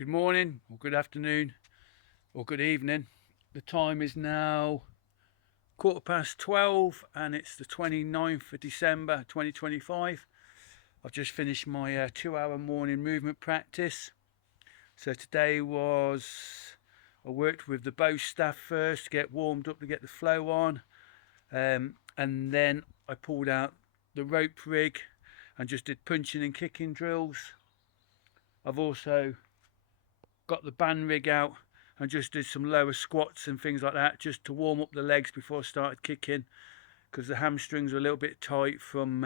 Good morning, or good afternoon, or good evening. The time is now 12:15 and it's the 29th of December 2025. I've just finished my 2 hour morning movement practice. So today I worked with the bow staff first to get warmed up to get the flow on. And then I pulled out the rope rig and just did punching and kicking drills. I've also got the band rig out and just did some lower squats and things like that just to warm up the legs before I started kicking, because the hamstrings are a little bit tight from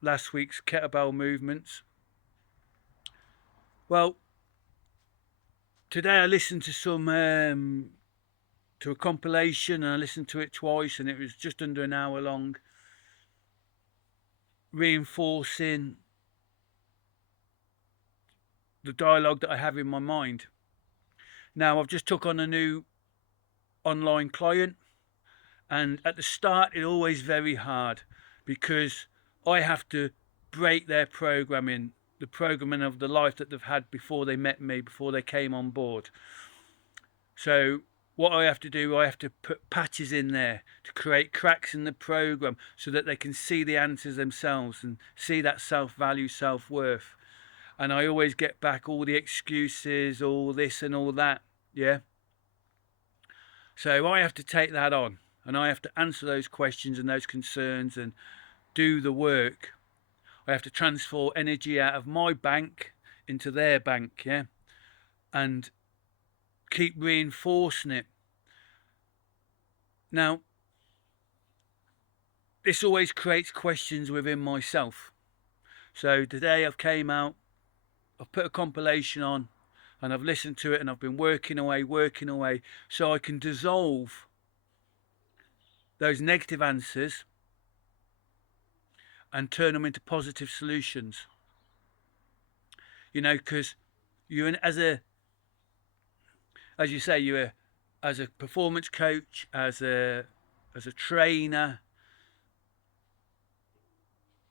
last week's kettlebell movements. Well, today I listened to a compilation, and I listened to it twice, and it was just under an hour long, reinforcing the dialogue that I have in my mind. Now, I've just took on a new online client, and at the start it's always very hard because I have to break their programming, the programming of the life that they've had before they met me, before they came on board. So what I have to do, I have to put patches in there to create cracks in the program so that they can see the answers themselves and see that self-value, self-worth. And I always get back all the excuses, all this and all that. Yeah. So I have to take that on, and I have to answer those questions and those concerns and do the work. I have to transfer energy out of my bank into their bank, yeah, and keep reinforcing it. Now, this always creates questions within myself. So today I've came out, I've put a compilation on, and I've listened to it, and I've been working away, so I can dissolve those negative answers and turn them into positive solutions. You know, because you, as you say, as a performance coach, as a trainer,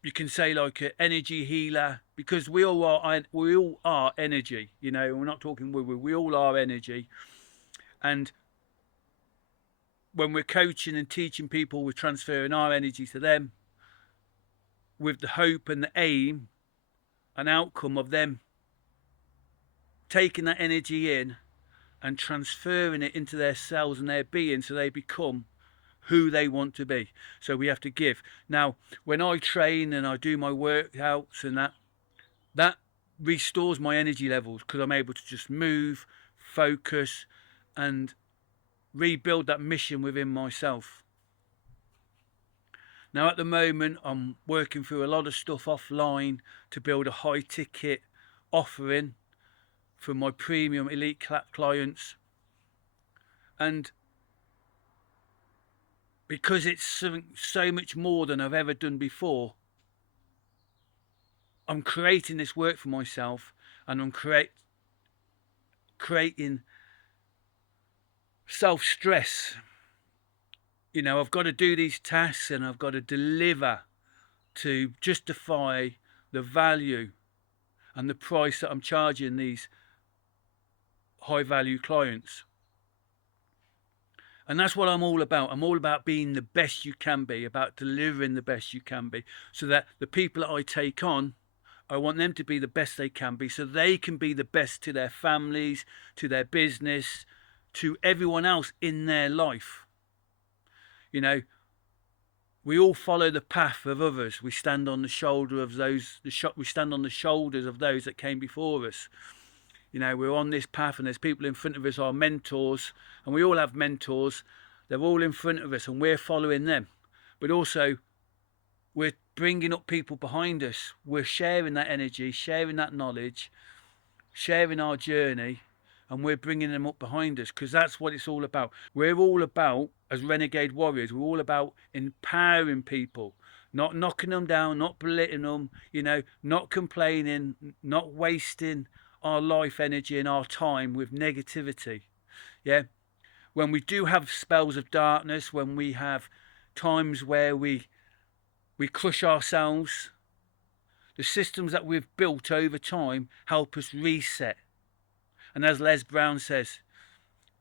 you can say like an energy healer, because we all are energy. You know, we're not talking we all are energy, and when we're coaching and teaching people, we're transferring our energy to them with the hope and the aim and outcome of them taking that energy in and transferring it into their cells and their being, so they become who they want to be. So we have to give. Now, when I train and I do my workouts and that restores my energy levels, because I'm able to just move, focus, and rebuild that mission within myself. Now, at the moment, I'm working through a lot of stuff offline to build a high ticket offering for my premium elite clients. And because it's so much more than I've ever done before, I'm creating this work for myself, and I'm creating self-stress. You know, I've got to do these tasks and I've got to deliver to justify the value and the price that I'm charging these high value clients. And that's what I'm all about. I'm all about being the best you can be, about delivering the best you can be, so that the people that I take on, I want them to be the best they can be, so they can be the best to their families, to their business, to everyone else in their life. You know, we all follow the path of others. We stand on the shoulder of those. We stand on the shoulders of those that came before us. You know, we're on this path, and there's people in front of us, our mentors, and we all have mentors. They're all in front of us, and we're following them. But also, we're bringing up people behind us. We're sharing that energy, sharing that knowledge, sharing our journey, and we're bringing them up behind us, because that's what it's all about. We're all about, as renegade warriors, we're all about empowering people, not knocking them down, not belittling them, you know, not complaining, not wasting our life energy and our time with negativity. Yeah. When we do have spells of darkness, when we have times where we crush ourselves, The systems that we've built over time help us reset. And as Les Brown says,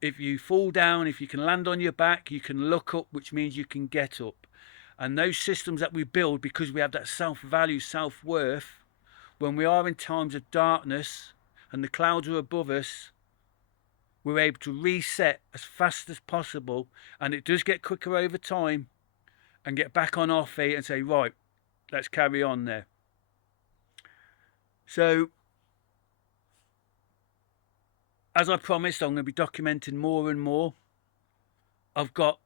if you fall down, if you can land on your back, you can look up, which means you can get up. And those systems that we build, because we have that self-value, self-worth, when we are in times of darkness and the clouds are above us, we're able to reset as fast as possible. And it does get quicker over time, and get back on our feet and say, right, let's carry on there. So, as I promised, I'm going to be documenting more and more. I've got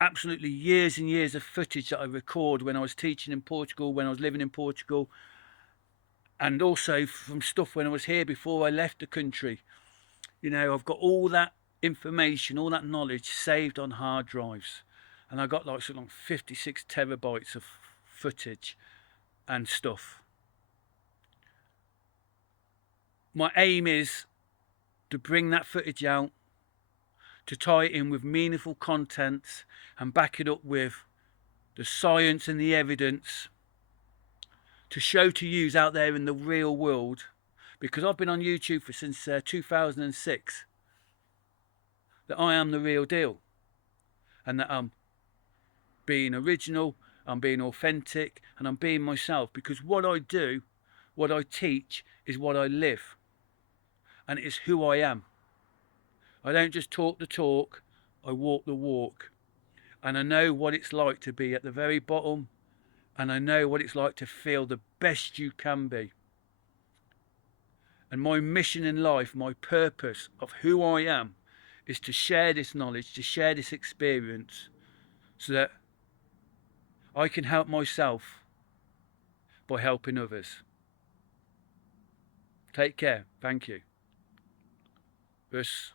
absolutely years and years of footage that I record when I was teaching in Portugal, when I was living in Portugal, and also from stuff when I was here before I left the country. You know, I've got all that information, all that knowledge saved on hard drives. And I got like something like 56 terabytes of footage and stuff. My aim is to bring that footage out, to tie it in with meaningful content and back it up with the science and the evidence, to show to you out there in the real world, because I've been on YouTube since 2006, that I am the real deal, and that I'm being original, I'm being authentic, and I'm being myself, because what I do, what I teach, is what I live, and it is who I am. I don't just talk the talk, I walk the walk. And I know what it's like to be at the very bottom, and I know what it's like to feel the best you can be. And my mission in life, my purpose of who I am, is to share this knowledge, to share this experience, so that I can help myself by helping others. Take care. Thank you. Us.